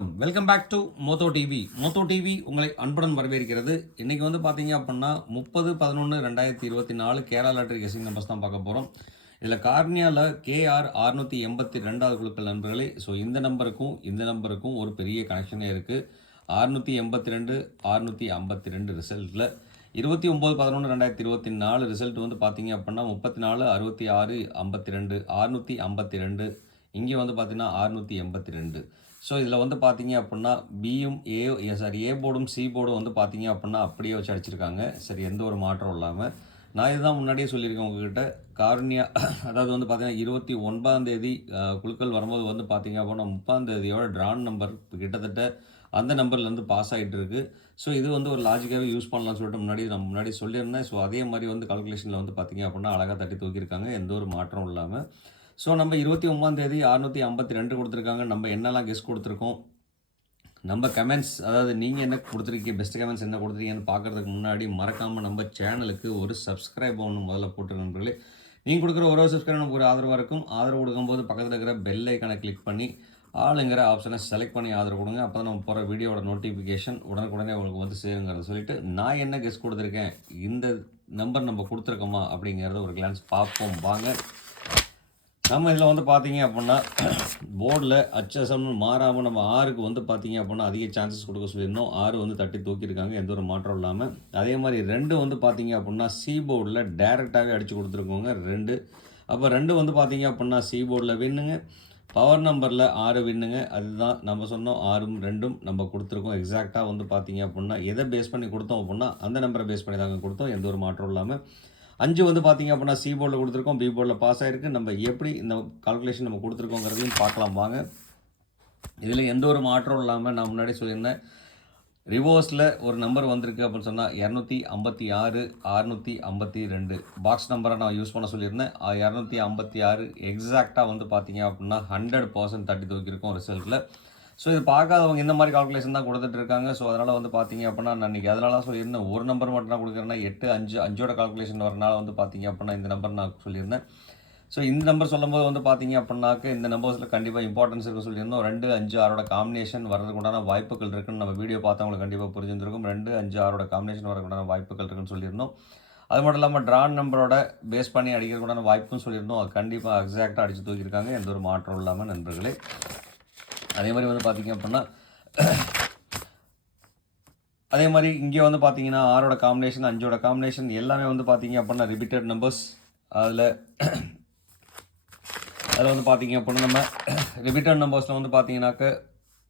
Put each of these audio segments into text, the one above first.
Welcome back to Moto TV. Moto TV உங்களை அன்புடன் வரவேற்கிறது. இன்றைக்கி வந்து பார்த்தீங்க அப்படின்னா 30/11/2024 கேரளா லாட்டரி கெஸிங் நம்பர்ஸ் தான் பார்க்க போகிறோம். இதில் கார்னியாவில் கேஆர் 682 குழுக்கள் நண்பர்களே. ஸோ இந்த நம்பருக்கும் ஒரு பெரிய கனெக்ஷனே இருக்குது. 682 652 ரிசல்ட்டில் 29/11/2024 ரிசல்ட் வந்து பார்த்தீங்க அப்படின்னா 34 66 52 652. இங்கே வந்து பார்த்தீங்கன்னா 682. ஸோ இதில் வந்து பார்த்தீங்க அப்படின்னா ஏ போர்டும் சி போர்டும் வந்து பார்த்தீங்க அப்படின்னா அப்படியே வச்சு அடிச்சிருக்காங்க. சரி, எந்த ஒரு மாற்றம் இல்லாமல். நான் இதுதான் முன்னாடியே சொல்லியிருக்கேன் உங்ககிட்ட. கார்னியா அதாவது வந்து பார்த்தீங்கன்னா 29 குழுக்கள் வரும்போது வந்து பார்த்தீங்க அப்படின்னா 30 ட்ரான் நம்பர் கிட்டத்தட்ட அந்த நம்பர்லேருந்து பாஸ் ஆகிட்டு இருக்குது. ஸோ இது வந்து ஒரு லாஜிக்காகவே யூஸ் பண்ணலாம்னு சொல்லிட்டு முன்னாடி சொல்லியிருந்தேன். ஸோ அதே மாதிரி வந்து கால்குலேஷனில் வந்து பார்த்தீங்க அப்படின்னா அழகாக தட்டி தூக்கியிருக்காங்க, எந்த ஒரு மாற்றம் இல்லாமல். ஸோ நம்ம 29 652 கொடுத்துருக்காங்க. நம்ம என்னெல்லாம் கெஸ் கொடுத்துருக்கோம், நம்ம கமெண்ட்ஸ், அதாவது நீங்கள் என்ன கொடுத்துருக்கீங்க, பெஸ்ட் கமெண்ட்ஸ் என்ன கொடுத்துருக்கீங்கன்னு பார்க்குறதுக்கு முன்னாடி மறக்காமல் நம்ம சேனலுக்கு ஒரு சப்ஸ்கிரைப் ஒன்று முதல்ல போட்டுருக்க நண்பர்களே. நீங்கள் கொடுக்குற ஒரு சப்ஸ்கிரைப் நமக்கு ஒரு ஆதரவாக இருக்கும். ஆதரவு கொடுக்கும்போது பக்கத்தில் இருக்கிற பெல் ஐக்கானை கிளிக் பண்ணி ஆளுங்கிற ஆப்ஷனை செலக்ட் பண்ணி ஆதரவு கொடுங்க. அப்போ தான் நம்ம போகிற வீடியோட நோட்டிஃபிகேஷன் உடனுக்குடனே உங்களுக்கு வந்து சேருங்கிறத சொல்லிவிட்டு நான் என்ன கெஸ் கொடுத்துருக்கேன், இந்த நம்பர் நம்ம கொடுத்துருக்கோமா அப்படிங்கிறத ஒரு கிளான்ஸ் பார்ப்போம் வாங்க. நம்ம இதில் வந்து பார்த்தீங்க அப்படின்னா போர்டில் அச்சசம்னு மாறாமல் நம்ம 6க்கு வந்து பார்த்தீங்க அப்படின்னா அதிக சான்சஸ் கொடுக்க சொல்லியிருந்தோம். 6 வந்து தட்டி தூக்கியிருக்காங்க, எந்த ஒரு மாற்றம் இல்லாமல். அதே மாதிரி 2 வந்து பார்த்தீங்க அப்படின்னா சி போர்டில் டேரெக்டாகவே அடித்து கொடுத்துருக்கோங்க 2. அப்போ 2 வந்து பார்த்தீங்க அப்படின்னா சி போர்டில் வின்னுங்க. பவர் நம்பரில் 6 வின்னுங்க. அதுதான் நம்ம சொன்னோம், 6ம் 2ம் நம்ம கொடுத்துருக்கோம். எக்ஸாக்டாக வந்து பார்த்தீங்க அப்படின்னா எதை பேஸ் பண்ணி கொடுத்தோம் அப்படின்னா அந்த நம்பரை பேஸ் பண்ணி தாங்க கொடுத்தோம், எந்த ஒரு மாற்றம் இல்லாமல். 5 வந்து பார்த்தீங்க அப்படின்னா சி போர்டில் கொடுத்துருக்கோம், பி போர்டில் பாஸ் ஆகிருக்கு. நம்ம எப்படி இந்த கால்குலேஷன் நம்ம கொடுத்துருக்கோங்கிறதையும் பார்க்கலாம் வாங்க. இதில் எந்த ஒரு மாற்றம் இல்லாமல் நான் முன்னாடி சொல்லியிருந்தேன், ரிவர்ஸில் ஒரு நம்பர் வந்திருக்கு அப்படின்னு சொன்னால் 256 652 பாக்ஸ் நம்பரை நான் யூஸ் பண்ண சொல்லியிருந்தேன். 256 எக்ஸாக்டாக வந்து பார்த்தீங்க அப்படின்னா 100% தட்டி தூக்கியிருக்கோம் ரிசல்ட்டில். ஸோ இது பார்க்காதவங்க இந்த மாதிரி கால்குலேஷன் தான் கொடுத்துட்டு இருக்காங்க. ஸோ அதனால் வந்து பார்த்தீங்க அப்படின்னா நான் இன்றைக்கி அதனால சொல்லியிருந்தேன், ஒரு நம்பர் மட்டும் நான் கொடுக்குறேன்னா 8 5 5ஓட கால்குலேஷன் வரனால வந்து பார்த்தீங்க அப்படின்னா இந்த நம்பர் நான் சொல்லியிருந்தேன். ஸோ இந்த நம்பர் சொல்லும்போது வந்து பார்த்தீங்க அப்படின்னாக்க இந்த நம்பர்ஸில் கண்டிப்பாக இம்பார்ட்டன்ஸ் இருக்குன்னு சொல்லியிருந்தோம். 2 5 6ஓட காம்பினேஷன் வர்றதுக்கு உண்டான வாய்ப்புகள் இருக்குன்னு நம்ம வீடியோ பார்த்தவங்களுக்கு கண்டிப்பாக புரிஞ்சிருக்கும். 2 5 6ஓட காம்பினேஷன் வரதுக்கு உண்டான வாய்ப்புகள் இருக்குன்னு சொல்லியிருந்தோம். அது மட்டும் இல்லாமல் ட்ரான் நம்பரோட பேஸ் பண்ணி அடிக்கிறதுக்கு உண்டான வாய்ப்புன்னு சொல்லியிருந்தோம். அது கண்டிப்பாக எக்ஸாக்டாக அடித்து தூக்கியிருக்காங்க, எந்த ஒரு மாற்றம் இல்லாமல் நண்பர்களே. அதே மாதிரி வந்து பார்த்திங்க அப்படின்னா அதே மாதிரி இங்கே வந்து பார்த்தீங்கன்னா 6ஓட காம்பினேஷன் 5ஓட காம்பினேஷன் எல்லாமே வந்து பார்த்தீங்க அப்படின்னா ரிப்பீட்டட் நம்பர்ஸ். அதில் வந்து பார்த்தீங்க அப்படின்னா நம்ம ரிப்பீட்டட் நம்பர்ஸில் வந்து பார்த்தீங்கன்னாக்க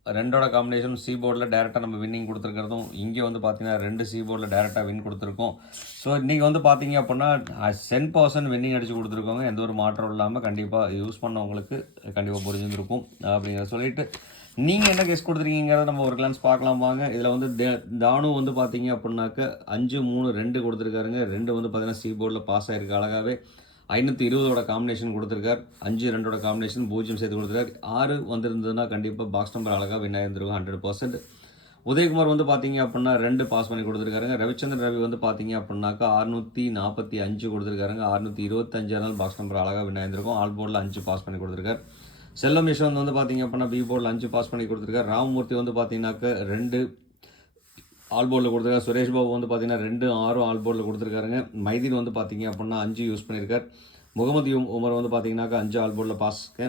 2ஓட காம்பினேஷன் சி போர்டில் டேரெக்டாக நம்ம வின்னிங் கொடுத்துருக்கிறதும், இங்கே வந்து பார்த்தீங்கன்னா 2 சி போர்டில் டேரெக்டாக வின் கொடுத்துருக்கோம். ஸோ இன்றைக்கி வந்து பார்த்தீங்க அப்படின்னா 10% வின்னிங் அடித்து கொடுத்துருக்கோங்க, எந்த ஒரு மாற்றம் இல்லாமல். கண்டிப்பாக யூஸ் பண்ணவங்களுக்கு கண்டிப்பாக புரிஞ்சுருக்கும் அப்படிங்கிறத சொல்லிவிட்டு நீங்கள் என்ன கெஸ் கொடுத்துருக்கீங்கிறத நம்ம ஒரு கிளான்ஸ் பார்க்கலாம் வாங்க. இதில் வந்து தானு வந்து பார்த்தீங்க அப்படின்னாக்க 5 3 2 கொடுத்துருக்காருங்க. 2 வந்து பார்த்தீங்கன்னா சி போர்டில் பாஸ் ஆகிருக்கு அழகாகவே. 520ஓட காம்பினேஷன் கொடுத்துருக்கார். 5 2ஓட காம்பினேஷன் 0 சேர்த்து கொடுத்துருக்காரு. 6 வந்திருந்ததுன்னா கண்டிப்பாக பாக்ஸ் நம்பர் அழகாக வின் ஆகிருந்துருக்கும் 100%. உதயகுமார் வந்து பார்த்தீங்க அப்படின்னா 2 பாஸ் பண்ணி கொடுத்துருக்காருங்க. ரவிச்சந்திரன் ரவி வந்து பார்த்தீங்க அப்படின்னாக்கா 645 கொடுத்துருக்காருங்க. 625 பாக்ஸ் நம்பர் அழகாக வின் ஆகிருந்திருக்கும். ஆல் போர்டில் 5 பாஸ் பண்ணி கொடுத்துருக்காரு. செல்லம் யஷ்வந்த் வந்து பார்த்தீங்க அப்படின்னா பி போர்டில் 5 பாஸ் பண்ணி கொடுத்துருக்காரு. ராமமூர்த்தி வந்து பார்த்தீங்கன்னாக்க 2 ஆல் போர்டில் கொடுத்துருக்காரு. சுரேஷ் பாபு வந்து பார்த்தீங்கன்னா 2 6 ஆல் போர்டில் கொடுத்துருக்காருங்க. மைதீன் வந்து பார்த்தீங்க அப்படின்னா 5 யூஸ் பண்ணியிருக்கார். முகமது உமர் வந்து பார்த்தீங்கன்னாக்கா 5 ஆல் போர்டில் பாஸ்க்கு.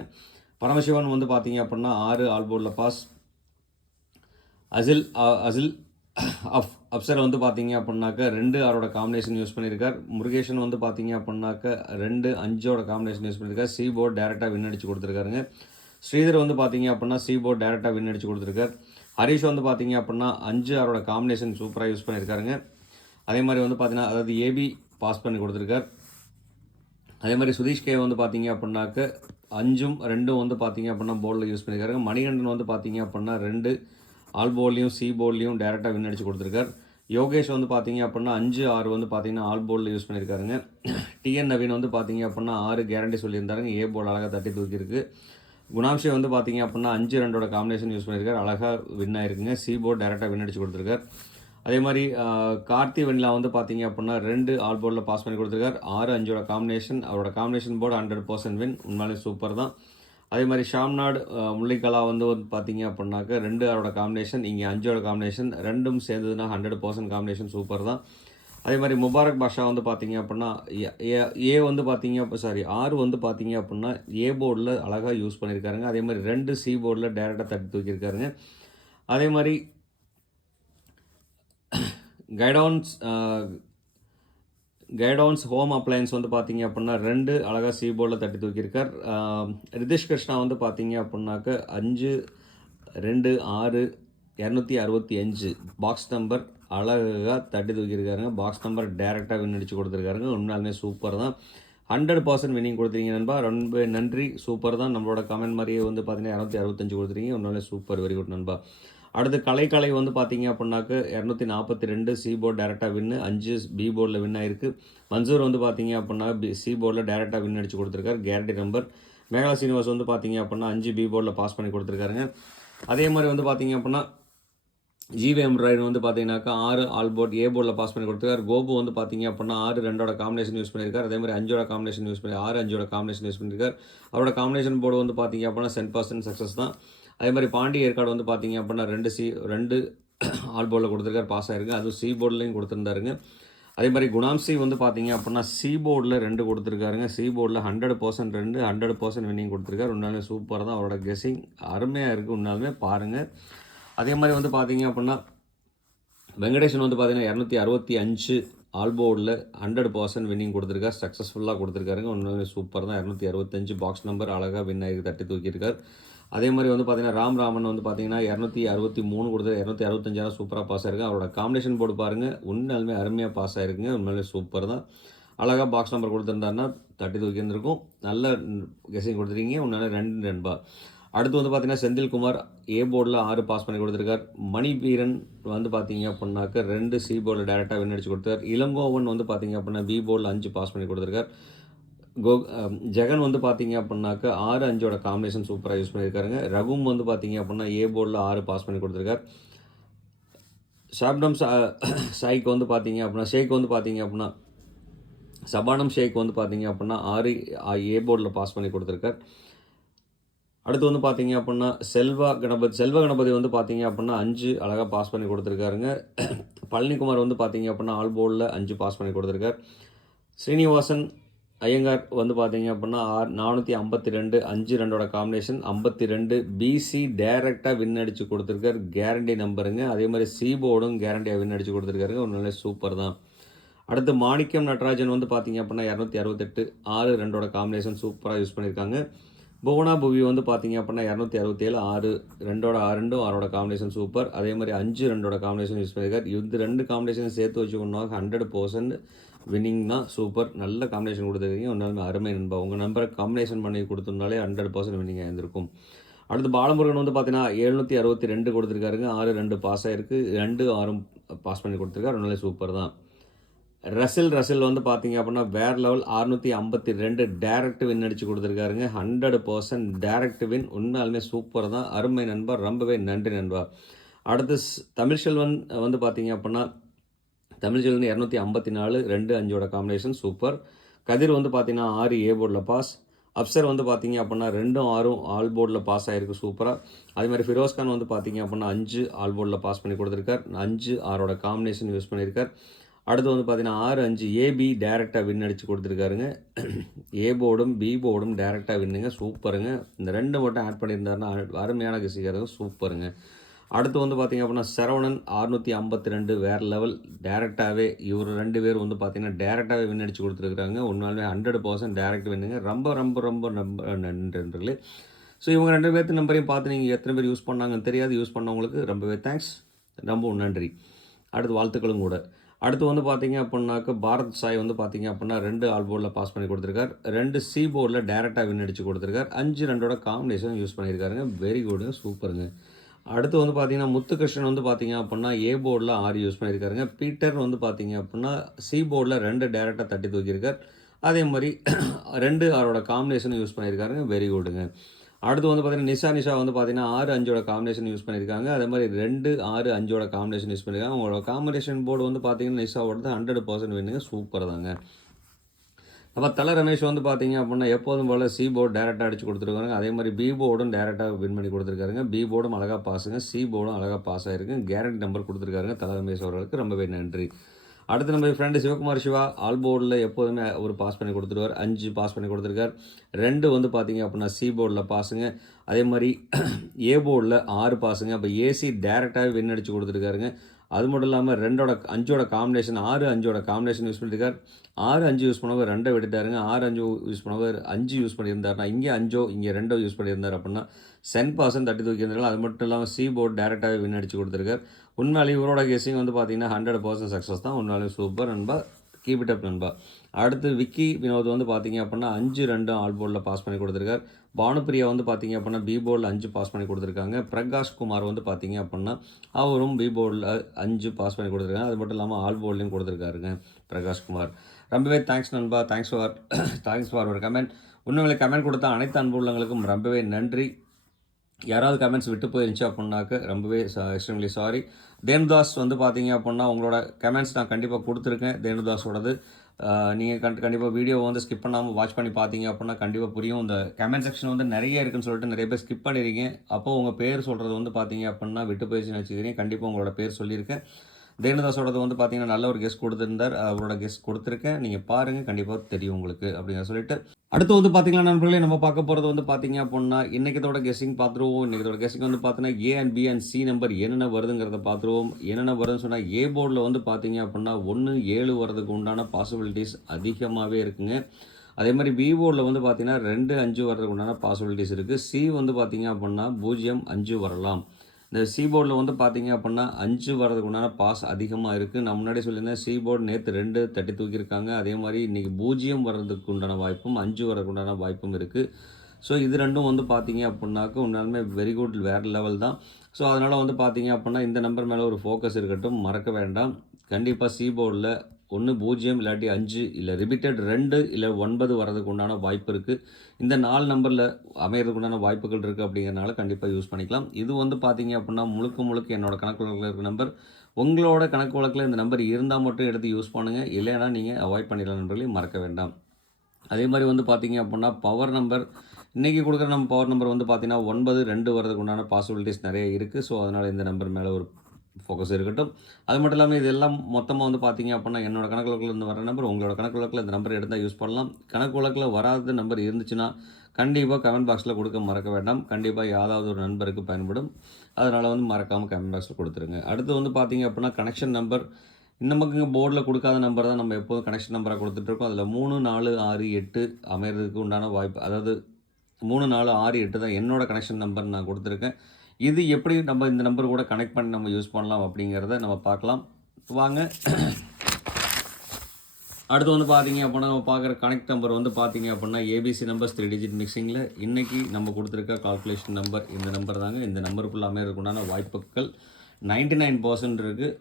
பரமசிவன் வந்து பார்த்தீங்க அப்படின்னா 6 ஆல் போர்டில் பாஸ். அசில் அப்சர் வந்து பார்த்தீங்க அப்படின்னாக்க 2 6ஓட காம்பினேஷன் யூஸ் பண்ணியிருக்கார். முருகேஷன் வந்து பார்த்தீங்க அப்படின்னாக்க 2 5ஓட காம்பினேஷன் யூஸ் பண்ணியிருக்கார். சி போர்டு டேரெக்டாக வின் அடிச்சு கொடுத்துருக்காருங்க. ஸ்ரீதர் வந்து பார்த்தீங்க அப்படின்னா சி போர்டு டேரெக்டாக வின் அடிச்சு கொடுத்துருக்கார். ஹரிஷ் வந்து பார்த்தீங்க அப்படின்னா 5 6ஓட காம்பினேஷன் சூப்பராக யூஸ் பண்ணியிருக்காருங்க. அதே மாதிரி வந்து பார்த்தீங்கன்னா அதாவது ஏபி பாஸ் பண்ணி கொடுத்துருக்கார். அதே மாதிரி சுதீஷ் கே வந்து பார்த்தீங்க அப்படின்னாக்க 5ம் 2ம் வந்து பார்த்தீங்க அப்படின்னா போர்டில் யூஸ் பண்ணியிருக்காருங்க. மணிகண்டன் வந்து பார்த்தீங்க அப்படின்னா 2 ஆல் போர்ட்லையும் சி போர்ட்லையும் டேரெக்டாக வின் அடிச்சு கொடுத்துருக்கார். யோகேஷ் வந்து பார்த்தீங்க அப்படின்னா 5 6 வந்து பார்த்தீங்கன்னா ஆல் போர்டில் யூஸ் பண்ணியிருக்காருங்க. டிஎன் நவீன் வந்து பார்த்தீங்க அப்படின்னா 6 கேரண்டி சொல்லியிருந்தாருங்க, ஏ போர்டு அழகாக தட்டி தூக்கியிருக்கு. குணாம்ஷே வந்து பார்த்தீங்க அப்படின்னா 5 2ஓட காம்பினேஷன் யூஸ் பண்ணியிருக்காரு, அழகாக வின் ஆயிருக்குங்க. சி போர்டு டேரெக்டாக வின் அடிச்சு கொடுத்துருக்கார். அதே மாதிரி கார்த்தி வெண்ணிலா வந்து பார்த்தீங்க அப்படின்னா 2 ஆல் போர்டில் பாஸ் பண்ணி கொடுத்துருக்கார். 6 5ஓட காம்பினேஷன், அவரோட காம்பினேஷன் போர்டு 100% வின், உண்மையிலே சூப்பர் தான். அதே மாதிரி ஷாம்நாடு முல்லைக்கலா வந்து பார்த்தீங்க அப்படின்னாக்க 2 அதோட காம்பினேஷன், இங்கே 5ஓட காம்பினேஷன், ரெண்டும் சேர்ந்ததுன்னா 100% காம்பினேஷன் சூப்பர் தான். அதே மாதிரி முபாரக் பாஷா வந்து பார்த்தீங்க அப்படின்னா ஏ வந்து பார்த்தீங்க சாரி 6 வந்து பார்த்தீங்க அப்படின்னா ஏ போர்டில் அழகாக யூஸ் பண்ணியிருக்காருங்க. அதே மாதிரி 2 சி போர்டில் டேரெக்டாக தட்டி தூக்கியிருக்காருங்க. அதே மாதிரி கைடவுன்ஸ் ஹோம் அப்ளையன்ஸ் வந்து பார்த்தீங்க அப்படின்னா 2 அழகாக சி போர்டில் தட்டி தூக்கியிருக்கார். ரிதிஷ் கிருஷ்ணா வந்து பார்த்தீங்க அப்படின்னாக்க 5, 2, 6, 265 பாக்ஸ் நம்பர் அழகாக தட்டி தூக்கியிருக்காருங்க. பாக்ஸ் நம்பர் டேரெக்டாக வின் அடித்து கொடுத்துருக்காருங்க. உண்மையாலுமே சூப்பர் தான். 100% வின்னிங் கொடுத்துருங்க நண்பா. ரொம்ப நன்றி. சூப்பர் தான். நம்மளோட கமெண்ட் மாதிரியே வந்து பார்த்தீங்கன்னா 265 கொடுத்துருக்கீங்க. உண்மையிலே சூப்பர், வெரி குட் நண்பா. அடுத்து கலை வந்து பார்த்தீங்க அப்படின்னாக்க 242 சி போர்டு டேரெக்டாக வின்னு, 5 பி போர்டில் வின் ஆயிருக்கு. மன்சூர் வந்து பார்த்தீங்க அப்படின்னா சி போர்டில் டேரெக்டாக வின் அடித்து கொடுத்துருக்காரு, கேரண்டி நம்பர். மேகலா சீனிவாஸ் வந்து பார்த்தீங்க அப்படின்னா 5 பி போர்டில் பாஸ் பண்ணி கொடுத்துருக்காருங்க. அதே மாதிரி வந்து பார்த்தீங்க அப்படின்னா ஜிவி எம்ப்ராய்டு வந்து பார்த்தீங்கன்னாக்கா 6 ஆல் போர்ட் ஏ போர்டில் பாஸ் பண்ணி கொடுத்துருக்காரு. கோபு வந்து பார்த்தீங்க அப்படின்னா 6 2ஓட காம்பினேஷன் யூஸ் பண்ணியிருக்காரு. அதே மாதிரி 5ஓட காம்பினேஷன் யூஸ் பண்ணி 6 5ஓட காம்பினேஷன் யூஸ் பண்ணியிருக்காரு. அவரோட காம்பினேஷன் போர்டு வந்து பார்த்தீங்க அப்படின்னா 100% சக்ஸஸ் தான். அதே மாதிரி பாண்டி ஏற்காடு வந்து பார்த்தீங்க அப்படின்னா 2 ஆல் போர்டில் கொடுத்துருக்காரு, பாஸ் ஆகிருக்கு. அதுவும் சி போர்ட்லேயும் கொடுத்துருந்தாருங்க. அதே மாதிரி குணாம்சி வந்து பார்த்தீங்க அப்படின்னா சி போர்டில் 2 கொடுத்துருக்காருங்க. சி போர்டில் 100% 100% வின்னிங் கொடுத்துருக்காரு. உண்மையாலுமே சூப்பர் தான். அவரோட கெஸ்ஸிங் அருமையாக இருக்குது. உண்மையாலுமே பாருங்கள். அதே மாதிரி வந்து பார்த்தீங்க அப்படின்னா வெங்கடேஷன் வந்து பார்த்தீங்கன்னா 265 ஆல் போர்டில் 100% வின்னிங் கொடுத்துருக்காரு, சக்ஸஸ்ஃபுல்லாக கொடுத்துருக்காருங்க. உண்மையாலுமே சூப்பர் தான். 265 பாக்ஸ் நம்பர் அழகாக வின் ஆகி தட்டி தூக்கியிருக்கார். அதே மாதிரி வந்து பார்த்தீங்கன்னா ராமன் வந்து பார்த்தீங்கன்னா 263 கொடுத்தாரு, 265 சூப்பராக பாஸ் ஆயிருக்கு. அவரோட காம்பினேஷன் போர்டு பாருங்கள், உண்மையாலுமே அருமையாக பாஸ் ஆயிருக்குங்க. உண்மையிலே சூப்பர் தான். அழகாக பாக்ஸ் நம்பர் கொடுத்துருந்தாருன்னா தட்டி தூக்கியிருந்திருக்கும். நல்ல கெஸிங் கொடுத்துருக்கீங்க. உன்னால 2 நண்பா. அடுத்து வந்து பார்த்தீங்கன்னா செந்தில்குமார் ஏ போர்டில் 6 பாஸ் பண்ணி கொடுத்துருக்கார். மணிவீரன் வந்து பார்த்தீங்க அப்படின்னாக்க 2 சி போர்டில் டேரெக்டாக வின் அடிச்சு கொடுத்தார். இளங்கோவன் வந்து பார்த்தீங்க அப்படின்னா பி போர்டில் 5 பாஸ் பண்ணி கொடுத்துருக்கார். ஜெகன் வந்து பார்த்தீங்க அப்படின்னாக்க 6 5ஓட காம்பினேஷன் சூப்பராக யூஸ் பண்ணியிருக்காருங்க. ரகும் வந்து பார்த்தீங்க அப்படின்னா ஏ போர்டில் 6 பாஸ் பண்ணி கொடுத்துருக்கார். ஷாப்டம் ஷேக் வந்து பார்த்தீங்க அப்படின்னா சபானம் ஷேக் வந்து பார்த்தீங்க அப்படின்னா 6 ஏ போர்டில் பாஸ் பண்ணி கொடுத்துருக்கார். அடுத்து வந்து பார்த்தீங்க அப்படின்னா செல்வ கணபதி வந்து பார்த்தீங்க அப்படின்னா 5 அழகாக பாஸ் பண்ணி கொடுத்துருக்காருங்க. பழனிக்குமார் வந்து பார்த்தீங்க அப்படின்னா ஆல் போர்டில் 5 பாஸ் பண்ணி கொடுத்துருக்கார். ஸ்ரீனிவாசன் ஐயங்கார் வந்து பார்த்தீங்க அப்படின்னா 452 5 2ஓட காம்பினேஷன் 52 பிசி டேரெக்டாக வின் அடித்து கொடுத்துருக்காரு, கேரண்டி நம்பருங்க. அதே மாதிரி சி போர்டும் கேரண்டியாக வின் அடித்து கொடுத்துருக்காருங்க. ஒரு நல்ல சூப்பர் தான். அடுத்து மாணிக்கம் நடராஜன் வந்து பார்த்தீங்க அப்படின்னா 268 6 2ஓட காம்பினேஷன் சூப்பராக யூஸ் பண்ணியிருக்காங்க. புவனா புவி வந்து பார்த்தீங்க அப்படின்னா 267 6 2ஓட 6ஓட காம்பினேஷன் சூப்பர். அதே மாதிரி 5 2ஓட காம்பினேஷன் யூஸ் பண்ணியிருக்காரு. இந்த 2 காம்பினேஷன் சேர்த்து வச்சு கொண்டாங்க 100% வின்னிங்னா சூப்பர். நல்ல காம்பினேஷன் கொடுத்துருக்கீங்க. ஒன்றாலுமே அருமை நண்பா. உங்கள் நம்பரை காம்பினேஷன் பண்ணி கொடுத்துருந்தாலே 100% வின்னிங் ஆயிருந்திருக்கும். அடுத்து பாலமுருகன் வந்து பார்த்தீங்கன்னா 762 கொடுத்துருக்காருங்க. 6 2 பாஸ் ஆகிருக்கு, 2 6 பாஸ் பண்ணி கொடுத்துருக்காரு. ஒன்றாலே சூப்பர் தான். ரசில் வந்து பார்த்தீங்க அப்படின்னா வேறு லெவல் 652 டேரக்ட் வின் அடித்து கொடுத்துருக்காருங்க. 100% டேரக்ட் வின். உண்மையாலுமே சூப்பர் தான். அருமை நண்பா, ரொம்பவே நன்றி நண்பா. அடுத்து தமிழ்செல்வன் வந்து பார்த்தீங்க அப்படின்னா 254 2 5ஓட காம்பினேஷன் சூப்பர். கதிர் வந்து பார்த்தீங்கன்னா 6 ஏ போர்டில் பாஸ். அப்சர் வந்து பார்த்தீங்க அப்படின்னா 2 6 ஆல் போர்டில் பாஸ் ஆகிருக்கு சூப்பராக. அதே மாதிரி ஃபிரோஸ்கான் வந்து பார்த்தீங்க அப்படின்னா 5 ஆல் போர்டில் பாஸ் பண்ணி கொடுத்துருக்கார், 5 6ஓட காம்பினேஷன் யூஸ் பண்ணியிருக்கார். அடுத்து வந்து பார்த்தீங்கன்னா 6 5 ஏபி டேரெக்டாக வின் அடித்து கொடுத்துருக்காருங்க. ஏ போர்டும் பி போர்டும் டேரெக்டாக வின்னுங்க, சூப்பருங்க. இந்த 2 மட்டும் ஆட் பண்ணியிருந்தாருன்னா அருமையான கசிக்கிறது, சூப்பருங்க. அடுத்து வந்து பார்த்திங்க அப்படின்னா சரவணன் 652 வேறு லெவல் டேரெக்டாகவே. இவர் 2 பேர் வந்து பார்த்திங்கன்னா டேரெக்டாகவே வின் அடித்து கொடுத்துருக்குறாங்க. உண்மையாலுமே 100% டேரெக்ட் வின்னுங்க. ரொம்ப ரொம்ப ரொம்ப ரொம்ப நன்றி. ஸோ இவங்க 2 பேர்த்து நம்பரையும் பார்த்து நீங்கள் எத்தனை பேர் யூஸ் பண்ணாங்கன்னு தெரியாது. யூஸ் பண்ணவங்களுக்கு ரொம்பவே தேங்க்ஸ், ரொம்ப நன்றி. அடுத்து வாழ்த்துக்களும் கூட. அடுத்து வந்து பார்த்தீங்க அப்படின்னாக்க பாரத் சாய் வந்து பார்த்தீங்க அப்படின்னா 2 ஆல் போர்டில் பாஸ் பண்ணி கொடுத்துருக்கார், 2 சி போர்டில் டேரெக்டாக வின் அடித்து கொடுத்துருக்கார், 5 2ஓட காம்பினேஷன் யூஸ் பண்ணியிருக்காருங்க. வெரி குடுங்க, சூப்பருங்க. அடுத்து வந்து பார்த்தீங்கன்னா முத்துகிருஷ்ணன் வந்து பார்த்தீங்க அப்படின்னா ஏ போர்டில் 6 யூஸ் பண்ணியிருக்காருங்க. பீட்டர் வந்து பார்த்தீங்க அப்படின்னா சி போர்டில் 2 டேரெக்டாக தட்டி தூக்கியிருக்கார். அதே மாதிரி 2 6ஓட காம்பினேஷன் யூஸ் பண்ணியிருக்காருங்க. வெரி குடுங்க. அடுத்து வந்து பார்த்தீங்கன்னா நிஷா வந்து பார்த்தீங்கன்னா 6 5ஓட காம்பினேஷன் யூஸ் பண்ணியிருக்காங்க. அதே மாதிரி 2 6 5ஓட காம்பினேஷன் யூஸ் பண்ணியிருக்காங்க. அவங்களோட காம்பினேஷன் போர்டு வந்து பார்த்தீங்கன்னா நிஷாவோட 100% வின்னுங்க, சூப்பர் தாங்க. அப்போ தல ரமேஷ் வந்து பார்த்தீங்க அப்படின்னா எப்போதும் போல் சி போர்டு டேரெக்டாக அடிச்சு கொடுத்துருக்காங்க. அதே மாதிரி பி போர்டும் டேரெக்டாக வின் பண்ணி கொடுத்துருக்காருங்க. பி போர்டும் அழகாக பாஸுங்க, சி போர்டும் அழகாக பாஸ் ஆகிருக்கு. கேரண்டி நம்பர் கொடுத்துருக்காருங்க தல ரமேஷ் அவர்களுக்கு, ரொம்பவே நன்றி. அடுத்து நம்ம ஃப்ரெண்டு சிவகுமார் சிவா ஆல் போர்டில் எப்போதுமே ஒரு பாஸ் பண்ணி கொடுத்துருவார். 5 பாஸ் பண்ணி கொடுத்துருக்கார். 2 வந்து பார்த்தீங்க அப்படின்னா சி போர்டில் பாஸுங்க. அதே மாதிரி ஏ போர்டில் 6 பாஸுங்க. அப்போ ஏசி டேரெக்டாகவே வின் அடித்து கொடுத்துருக்காருங்க. அது மட்டும் இல்லாமல் 5ஓட காம்பினேஷன் 6-5ஓட காம்பினேஷன் யூஸ் பண்ணியிருக்கார். 6-5 யூஸ் பண்ணவர் 2 விட்டுட்டாருங்க. 6-5 யூஸ் பண்ணவர் 5 யூஸ் பண்ணியிருந்தாருனா இங்கே 5 இங்கே 2 யூஸ் பண்ணியிருந்தார் அப்படின்னா சென் பாசன் தட்டி தூக்கியிருந்தார்கள். அது மட்டும் இல்லாமல் சி போர்டு டேரெக்டாகவே வின் அடிச்சு கொடுத்துருக்கார். உண்மையாலேயும் இவரோட கெஸிங் வந்து பார்த்தீங்கன்னா 100% சக்ஸஸ் தான். உண்மையாலேயும் சூப்பர் நண்பா, கீப் இட் அப் நண்பா. அடுத்து விக்கி வினோத் வந்து பார்த்தீங்க அப்படின்னா 5-2 ஆல் போர்டில் பாஸ் பண்ணி கொடுத்துருக்கார். பானுப்பிரியா வந்து பார்த்தீங்க அப்படின்னா பி போர்டில் 5 பாஸ் பண்ணி கொடுத்துருக்காங்க. பிரகாஷ் குமார் வந்து பார்த்தீங்க அப்படின்னா அவரும் பி போர்டில் 5 பாஸ் பண்ணி கொடுத்துருக்காங்க. அது மட்டும் இல்லாமல் ஆல் போர்ட்லையும் கொடுத்துருக்காருங்க பிரகாஷ் குமார். ரொம்பவே தேங்க்ஸ் நண்பா, தேங்க்ஸ் ஃபார் ஒரு கமெண்ட். உண்மையிலே கமெண்ட் கொடுத்த அனைத்து அன்பு உள்ளவங்களுக்கும் ரொம்பவே நன்றி. யாராவது கமெண்ட்ஸ் விட்டு போயிருந்துச்சு அப்படின்னாக்க ரொம்பவே எக்ஸ்ட்ரீம்லி சாரி. தேனுதாஸ் வந்து பார்த்தீங்க அப்படின்னா உங்களோட கமெண்ட்ஸ் நான் கண்டிப்பாக கொடுத்துருக்கேன். தேனுதாஸோடது நீங்கள் கண்டிப்பாக வீடியோவை வந்து ஸ்கிப் பண்ணாமல் வாட்ச் பண்ணி பார்த்தீங்க அப்படின்னா கண்டிப்பாக புரியும். இந்த கமெண்ட் செக்ஷன் வந்து நிறைய இருக்குன்னு சொல்லிட்டு நிறைய பேர் ஸ்கிப் பண்ணிடுறீங்க. அப்போது உங்கள் பேர் சொல்கிறது வந்து பார்த்தீங்க அப்படின்னா விட்டு போயிடுச்சுன்னு வச்சுக்கிறீங்க. கண்டிப்பாக உங்களோட பேர் சொல்லியிருக்கேன். தேனுதாஸோடது வந்து பார்த்தீங்கன்னா நல்ல ஒரு கெஸ்ட் கொடுத்துருந்தார். அவரோட கெஸ்ட் கொடுத்துருக்கேன். நீங்கள் பாருங்கள், கண்டிப்பாக தெரியும் உங்களுக்கு அப்படிங்கிற சொல்லிட்டு அடுத்து வந்து பார்த்தீங்கன்னா நண்பர்களே நம்ம பார்க்க போகிறது வந்து பார்த்தீங்க அப்படின்னா இன்றைக்கத்தோட கெஸ்ஸிங் பார்த்துருவோம். இன்றைக்கத்தோட கெஸ்ஸிங் வந்து பார்த்தீங்கன்னா A and B and C number என்னென்ன வருதுங்கிறத பார்த்துருவோம். என்னென்ன வருதுன்னு சொன்னால் ஏ போர்டில் வந்து பார்த்தீங்க அப்படின்னா 1-7 வரதுக்கு உண்டான பாசிபிலிட்டிஸ் அதிகமாகவே இருக்குங்க. அதே மாதிரி பி போர்டில் வந்து பார்த்தீங்கன்னா 2-5 வரதுக்கு உண்டான பாசிபிலிட்டிஸ் இருக்குது. சி வந்து பார்த்தீங்க அப்படின்னா 0-5 வரலாம். இந்த சி போர்டில் வந்து பார்த்தீங்க அப்படின்னா 5 வரதுக்கு உண்டான பாஸ் அதிகமாக இருக்குது. நான் முன்னாடி சொல்லியிருந்தேன் சி போர்டு நேற்று 2 தட்டி தூக்கியிருக்காங்க. அதே மாதிரி இன்றைக்கி 0 வர்றதுக்கு உண்டான வாய்ப்பும் 5 வரதுக்கு உண்டான வாய்ப்பும் இருக்குது. ஸோ இது ரெண்டும் வந்து பார்த்தீங்க அப்படின்னாக்க உண்மையாலுமே வெரி குட், வேறு லெவல் தான். ஸோ அதனால் வந்து பார்த்தீங்க அப்படின்னா இந்த நம்பர் மேலே ஒரு ஃபோக்கஸ் இருக்கட்டும், மறக்க வேண்டாம். கண்டிப்பாக சி போர்டில் 1 0 இல்லாட்டி 5 இல்லை ரிப்பீட்டட் 2 இல்லை 9 வரதுக்கு உண்டான வாய்ப்பு இருக்குது. இந்த 4 நம்பரில் அமையறதுக்கு உண்டான வாய்ப்புகள் இருக்குது. அப்படிங்கிறனால கண்டிப்பாக யூஸ் பண்ணிக்கலாம். இது வந்து பார்த்தீங்க அப்படின்னா முழுக்க என்னோடய கணக்கு வழக்கில் இருக்கிற நம்பர். உங்களோட கணக்கு வழக்கில் இந்த நம்பர் இருந்தால் மட்டும் எடுத்து யூஸ் பண்ணுங்கள், இல்லைன்னா நீங்கள் அவாய்ட் பண்ணிடலாம் நண்பர்களே, மறக்க வேண்டாம். அதே மாதிரி வந்து பார்த்தீங்க அப்படின்னா பவர் நம்பர் இன்றைக்கி கொடுக்குற நம்ம பவர் நம்பர் வந்து பார்த்தீங்கன்னா 9-2 வரதுக்கு உண்டான பாசிபிலிட்டிஸ் நிறைய இருக்குது. ஸோ அதனால் இந்த நம்பர் மேலே ஒரு ஃபோக்கஸ் இருக்கட்டும். அது மட்டும் இல்லாமல் இதெல்லாம் மொத்தமாக வந்து பார்த்தீங்க அப்படின்னா என்னோடய கணக்கு வழக்கில் இருந்து வர நம்பர் உங்களோட கணக்கு வழக்கில் இந்த நம்பர் எடுத்தால் யூஸ் பண்ணலாம். கணக்கு வழக்கில் வராத நம்பர் இருந்துச்சுன்னா கண்டிப்பாக கமெண்ட் பாக்ஸில் கொடுக்க மறக்க வேண்டாம். கண்டிப்பாக யாராவது ஒரு நண்பருக்கு பயன்படும். அதனால் வந்து மறக்காமல் கமெண்ட் பாக்ஸில் கொடுத்துருங்க. அடுத்து வந்து பார்த்தீங்க அப்படின்னா கனெக்ஷன் நம்பர். நமக்கு போர்டில் கொடுக்காத நம்பர் தான் நம்ம எப்போதும் கனெக்ஷன் நம்பராக கொடுத்துட்ருக்கோம். அதில் 3, 4, 6, 8 அமைகிறதுக்கு உண்டான வாய்ப்பு, அதாவது 3, 4, 6, 8 தான் என்னோடய கனெக்ஷன் நம்பர் நான் கொடுத்துருக்கேன். இது எப்படி நம்ம இந்த நம்பர் கூட கனெக்ட் பண்ணி நம்ம யூஸ் பண்ணலாம் அப்படிங்கிறத நம்ம பார்க்கலாம் வாங்க. அடுத்து வந்து பார்த்தீங்க அப்படின்னா நம்ம பார்க்குற கனெக்ட் நம்பர் வந்து பார்த்தீங்க அப்படின்னா ஏபிசி நம்பர்ஸ் 3 டிஜிட் மிக்சிங்கில் இன்றைக்கி நம்ம கொடுத்துருக்க கால்குலேஷன் நம்பர் இந்த நம்பர் தாங்க. இந்த நம்பருக்குள்ளே அமைகிறதுக்குண்டான வாய்ப்புகள் 99% இருக்குது.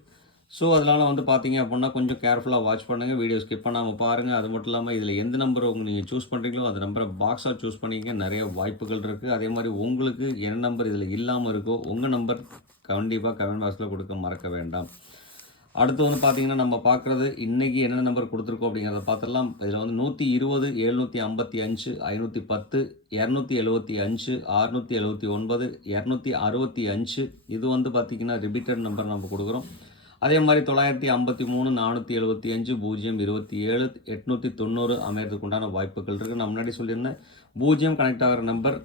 ஸோ அதனால் வந்து பார்த்தீங்க அப்படின்னா கொஞ்சம் கேர்ஃபுல்லாக வாட்ச் பண்ணுங்கள், வீடியோ ஸ்கிப் பண்ணாமல் பாருங்கள். அது மட்டும் இல்லாமல் இதில் எந்த நம்பரை நீங்கள் சூஸ் பண்ணுறீங்களோ அந்த நம்பரை பாக்ஸாக சூஸ் பண்ணிக்க, நிறைய வாய்ப்புகள் இருக்குது. அதே மாதிரி உங்களுக்கு என்ன நம்பர் இதில் இல்லாமல் இருக்கோ உங்கள் நம்பர் கண்டிப்பாக கமெண்ட் பாக்ஸில் கொடுக்க மறக்க வேண்டாம். அடுத்து வந்து பார்த்தீங்கன்னா நம்ம பார்க்குறது இன்றைக்கி என்னென்ன நம்பர் கொடுத்துருக்கோம் அப்படிங்கிறத பார்த்துடலாம். இதில் வந்து 120, 755, 510, 275, 679, 265 இது வந்து பார்த்திங்கன்னா ரிப்பீட்டட் நம்பர் நம்ம கொடுக்குறோம். அதே மாதிரி 953, 475, 027, 890 அமையறதுக்கு உண்டான வாய்ப்புகள் இருக்குது. நான் முன்னாடி சொல்லியிருந்தேன் 0 கனெக்ட் ஆகிற நம்பர்.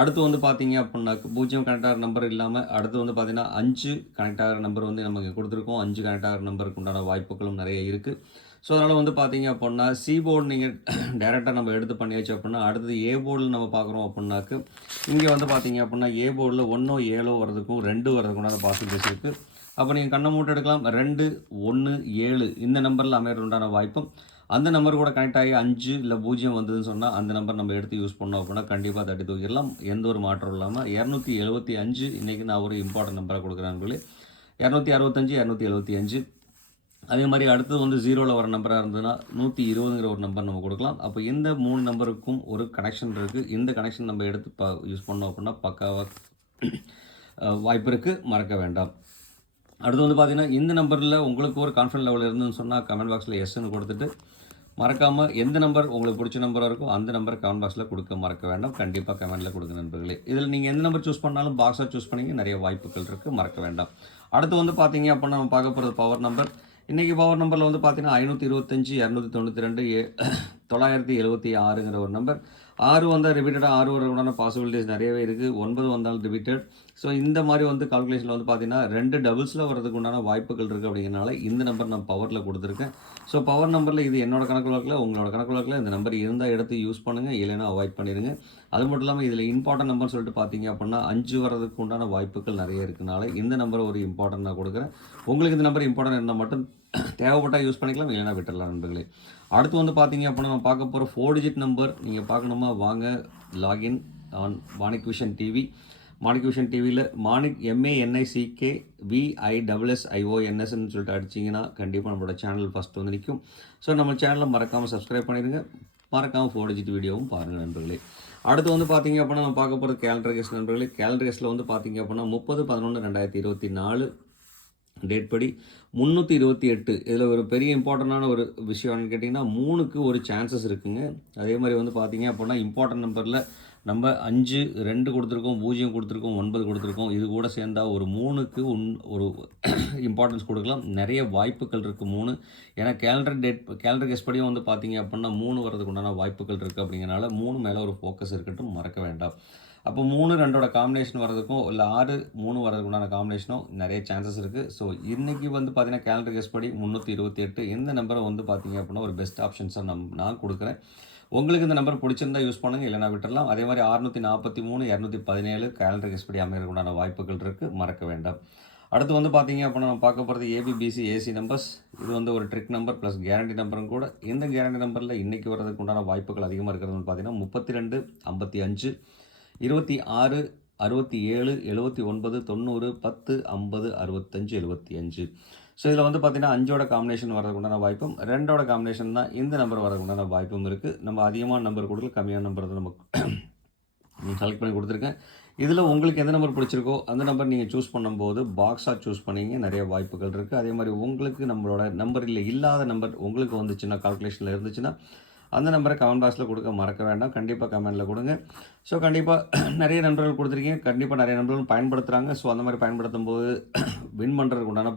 அடுத்து வந்து பார்த்தீங்க அப்படின்னாக்க 0 கனெக்ட் ஆகிற நம்பர் இல்லாமல் அடுத்து வந்து பார்த்தீங்கன்னா 5 கனெக்ட் ஆகிற நம்பர் வந்து நமக்கு கொடுத்துருக்கோம். 5 கனெக்ட் ஆகிற நம்பருக்கு உண்டான வாய்ப்புகளும் நிறைய இருக்குது. ஸோ அதனால் வந்து பார்த்தீங்க அப்படின்னா சி போர்டு நீங்கள் டேரெக்டாக நம்ம எடுத்து பண்ணியாச்சு அப்படின்னா அடுத்தது ஏ போர்டில் நம்ம பார்க்குறோம் அப்படின்னாக்கு இங்கே வந்து பார்த்தீங்க அப்படின்னா ஏ போர்டில் 1, 7 வரதுக்கும் 2 வரதுக்கு உண்டான பாசிபிலிட்டிஸ் இருக்குது. அப்போ நீங்கள் கண்ணை மூட்டை எடுக்கலாம். 2, 1, 7 இந்த நம்பரில் அமையறது உண்டான வாய்ப்பும் அந்த நம்பர் கூட கனெக்ட் ஆகி 5 இல்லை 0 வந்ததுன்னு சொன்னால் அந்த நம்பர் நம்ம எடுத்து யூஸ் பண்ணோம் அப்படின்னா கண்டிப்பாக தட்டி தூக்கிடலாம், எந்த ஒரு மாற்றம் இல்லாமல். 275 இன்றைக்கி நான் ஒரு இம்பார்ட்டன்ட் நம்பராக கொடுக்குறேன். 265, 275 அதே மாதிரி அடுத்தது வந்து 0ல் வர நம்பராக இருந்ததுன்னா 120ங்கிற ஒரு நம்பர் நம்ம கொடுக்கலாம். அப்போ இந்த 3 நம்பருக்கும் ஒரு கனெக்ஷன் இருக்குது. இந்த கனெக்ஷன் நம்ம எடுத்து யூஸ் பண்ணோம் அப்படின்னா பக்காவாக வாய்ப்பு இருக்குது, மறக்க வேண்டாம். அடுத்து வந்து பார்த்தீங்கன்னா இந்த நம்பரில் உங்களுக்கு ஒரு கான்ஃபிடன்ட் லெவல் இருந்துன்னு சொன்னால் கமெண்ட் பாக்ஸில் எஸ்ன்னு கொடுத்துட்டு மறக்காமல் எந்த நம்பர் உங்களுக்கு பிடிச்ச நம்பராக இருக்கோ அந்த நம்பர் கமெண்ட் பாக்ஸில் கொடுக்க மறக்க வேண்டாம். கண்டிப்பாக கமெண்ட்டில் கொடுங்க நண்பர்களே. இதில் நீங்கள் எந்த நம்பர் சூஸ் பண்ணாலும் பாக்ஸாக சூஸ் பண்ணிங்க, நிறைய வாய்ப்புகள் இருக்குது, மறக்க வேண்டாம். அடுத்து வந்து பார்த்தீங்க அப்படின்னா நம்ம பார்க்க போகிறது பவர் நம்பர். இன்றைக்கி பவர் நம்பரில் வந்து பார்த்தீங்கன்னா 525, 292, 976ங்கிற ஒரு நம்பர். 6 வந்தால் ரிப்பீட்டடாக 6 வரக்கூடான பாசிபிலிட்டிஸ் நிறையவே இருக்குது. 9 வந்தாலும் ரிப்பீட்டட். ஸோ இந்த மாதிரி வந்து கால்குலேஷனில் வந்து பார்த்தீங்கன்னா 2 டபுள்ஸில் வரதுக்கு உண்டான வாய்ப்புகள் இருக்குது. அப்படிங்கிறனால இந்த நம்பர் நான் பவரில் கொடுத்துருக்கேன். ஸோ பவர் நம்பரில் இது என்னோட கணக்கு வழக்கில், உங்களோட கணக்கு வழக்கில் இந்த நம்பர் இருந்தால் எடுத்து யூஸ் பண்ணுங்கள், இல்லைன்னா அவாய்ட் பண்ணிடுங்க. அது மட்டும் இல்லாமல் இதில் இம்பார்ட்டன்ட் நம்பர் சொல்லிட்டு பார்த்தீங்க அப்படின்னா 5 வரதுக்கு உண்டான வாய்ப்புகள் நிறைய இருக்குனால இந்த நம்பரை ஒரு இம்பார்ட்டன்ட் நான் கொடுக்குறேன். உங்களுக்கு இந்த நம்பர் இம்பார்ட்டன்ட் இருந்தால் மட்டும் தேவைப்பட்டால் யூஸ் பண்ணிக்கலாம், இல்லைன்னா விட்டுடலாம் நண்பர்களே. அடுத்து வந்து பார்த்தீங்க அப்படின்னா நம்ம பார்க்க போகிற 4 டிஜிட் நம்பர். நீங்கள் பார்க்கணுமா, வாங்க login on Manik vision TV. Manik vision டிவியில் மாணிக் MANICKVISSIONSன்னு சொல்லிட்டு அடிச்சிங்கன்னா கண்டிப்பாக நம்மளோட சேனல் ஃபஸ்ட்டு வந்து நிற்கும். ஸோ நம்ம சேனலை மறக்காமல் சப்ஸ்கிரைப் பண்ணிடுங்க, மறக்காமல் 4 டிஜிட் வீடியோவும் பாருங்கள் நண்பர்களே. அடுத்து வந்து பார்த்தீங்க அப்படின்னா நம்ம பார்க்க போகிற கேலண்டர் கெஸ்ட் நண்பர்களே. கேலண்டர் கெஸ்ட்டில் வந்து பார்த்தீங்க அப்படின்னா 30/11/2024 டேட் படி 328. இதில் ஒரு பெரிய இம்பார்ட்டண்டான ஒரு விஷயம் என்னன்னு கேட்டிங்கன்னா 3க்கு ஒரு சான்சஸ் இருக்குங்க. அதே மாதிரி வந்து பார்த்தீங்க அப்படின்னா இம்பார்ட்டன்ட் நம்பரில் நம்ம 5, 2 கொடுத்துருக்கோம், 0 கொடுத்துருக்கோம், 9 கொடுத்துருக்கோம். இது கூட சேர்ந்தா ஒரு 3க்கு ஒரு இம்பார்ட்டன்ஸ் கொடுக்கலாம். நிறைய வாய்ப்புகள் இருக்குது 3. ஏன்னா கேலண்டர் கெஸ்ட் படியும் வந்து பார்த்தீங்க அப்படின்னா 3 வரதுக்கு உண்டான வாய்ப்புகள் இருக்குது. அப்படிங்கிறனால 3 மேலே ஒரு ஃபோக்கஸ் இருக்கட்டும், மறக்க வேண்டாம். அப்போ 3, 2ஓட காம்பினேஷன் வரதுக்கும் இல்லை 6, 3 வரதுக்கு உண்டான காம்பினேஷனும் நிறைய சான்சஸ் இருக்குது. ஸோ இன்றைக்கி வந்து பார்த்தீங்கன்னா கேலண்டர் கெஸ்ட் படி 328 இந்த நம்பரை வந்து பார்த்தீங்க அப்படின்னா ஒரு பெஸ்ட் ஆப்ஷன்ஸாக நான் கொடுக்குறேன். உங்களுக்கு இந்த நம்பர் பிடிச்சிருந்தா யூஸ் பண்ணுங்கள், இல்லைனா விட்டுடலாம். அதே மாதிரி 643, 217 கேலண்டர் கெஸ்ட் படி அமைகிறதுக்கு உண்டான வாய்ப்புகள் இருக்குது, மறக்க வேண்டாம். அடுத்து வந்து பார்த்தீங்க அப்படின்னா நம்ம பார்க்க போகிறது ABBC AC நம்பர்ஸ். இது வந்து ஒரு ட்ரிக் நம்பர் ப்ளஸ் கேரண்டி நம்பரும் கூட. இந்த கேரண்டி நம்பரில் இன்றைக்கி வரதுக்கு உண்டான வாய்ப்புகள் அதிகமாக இருக்கிறதுன்னு பார்த்தீங்கன்னா 32, 55, 26, 67, 79, 90, 10, 50, 65, 75. ஸோ இதில் வந்து பார்த்திங்கன்னா 5ஓட காம்பினேஷன் வரதுக்கு உண்டான வாய்ப்பும் 2ஓட காம்பினேஷன் தான் இந்த நம்பர் வரதுக்கு உண்டான வாய்ப்பும் இருக்குது. நம்ம அதிகமான நம்பர் கொடுக்கல, கம்மியான நம்பர் தான் நம்ம செலக்ட் பண்ணி கொடுத்துருக்கேன். இதில் உங்களுக்கு எந்த நம்பர் பிடிச்சிருக்கோ அந்த நம்பர் நீங்கள் சூஸ் பண்ணும்போது பாக்ஸாக சூஸ் பண்ணிங்க, நிறைய வாய்ப்புகள் இருக்குது. அதே மாதிரி உங்களுக்கு நம்மளோட நம்பரில் இல்லாத நம்பர் உங்களுக்கு வந்துச்சுன்னா, கால்குலேஷனில் இருந்துச்சுன்னா அந்த நம்பரை கமெண்ட் பாக்ஸில் கொடுக்க மறக்க வேண்டாம். கண்டிப்பாக கமெண்ட்டில் கொடுங்க. ஸோ கண்டிப்பாக நிறைய நண்பர்கள் கொடுத்துருக்கீங்க, கண்டிப்பாக நிறைய நண்பர்கள் பயன்படுத்துகிறாங்க. ஸோ அந்த மாதிரி பயன்படுத்தும் போது வின் பண்ணுறதுக்கு உண்டான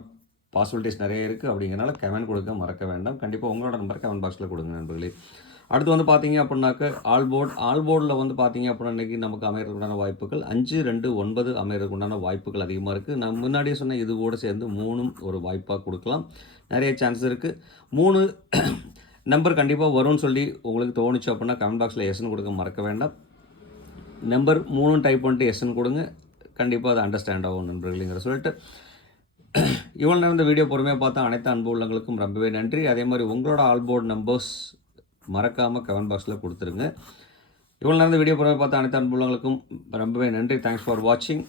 பாசிபிலிட்டிஸ் நிறைய இருக்குது. அப்படிங்கிறனால கமெண்ட் கொடுக்க மறக்க வேண்டாம். கண்டிப்பாக உங்களோட நம்பரை கமெண்ட் பாக்ஸில் கொடுங்க நண்பர்களே. அடுத்து வந்து பார்த்தீங்க அப்படின்னாக்க ஆல்போர்டில் வந்து பார்த்தீங்க அப்படின்னா இன்றைக்கி நமக்கு அமைகிறதுக்கு உண்டான வாய்ப்புகள் 5, 2, 9 அமைகிறதுக்கு உண்டான வாய்ப்புகள் அதிகமாக இருக்குது. நான் முன்னாடியே சொன்ன இது கூட சேர்ந்து 3 ஒரு வாய்ப்பாக கொடுக்கலாம், நிறைய சான்ஸ் இருக்குது. 3 நம்பர் கண்டிப்பாக வரும்னு சொல்லி உங்களுக்கு தோணுச்சு அப்படின்னா கமெண்ட் பாக்ஸில் எஸ்ன்னு கொடுக்க மறக்க வேண்டாம். நம்பர் 3 டைப் பண்ணிட்டு எஸ்ன்னு கொடுங்க, கண்டிப்பாக அது அண்டர்ஸ்டாண்ட் ஆகும் நண்பர்கள்ங்கிற சொல்லிட்டு இவ்வளோ நேரம் இந்த வீடியோ பொறுமையாக பார்த்தா அனைத்து அன்பு உள்ளங்களுக்கும் ரொம்பவே நன்றி. அதே மாதிரி உங்களோட ஆல்போர்ட் நம்பர்ஸ் மறக்காமல் கமெண்ட் பாக்ஸில் கொடுத்துருங்க. இவ்வளோ நேரம் இந்த வீடியோ பொறுமையாக பார்த்தா அனைத்து அன்பு உள்ளங்களுக்கும் ரொம்பவே நன்றி. தேங்க்ஸ் ஃபார் வாட்சிங்.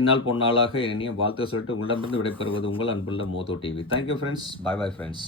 இந்நாள் பொன்னாளாக இனிய வாழ்த்து சொல்லிட்டு உங்களிடமிருந்து விடைபெறுவது உங்கள் அன்புள்ள மோதோ TV. Thank you friends. Bye bye friends.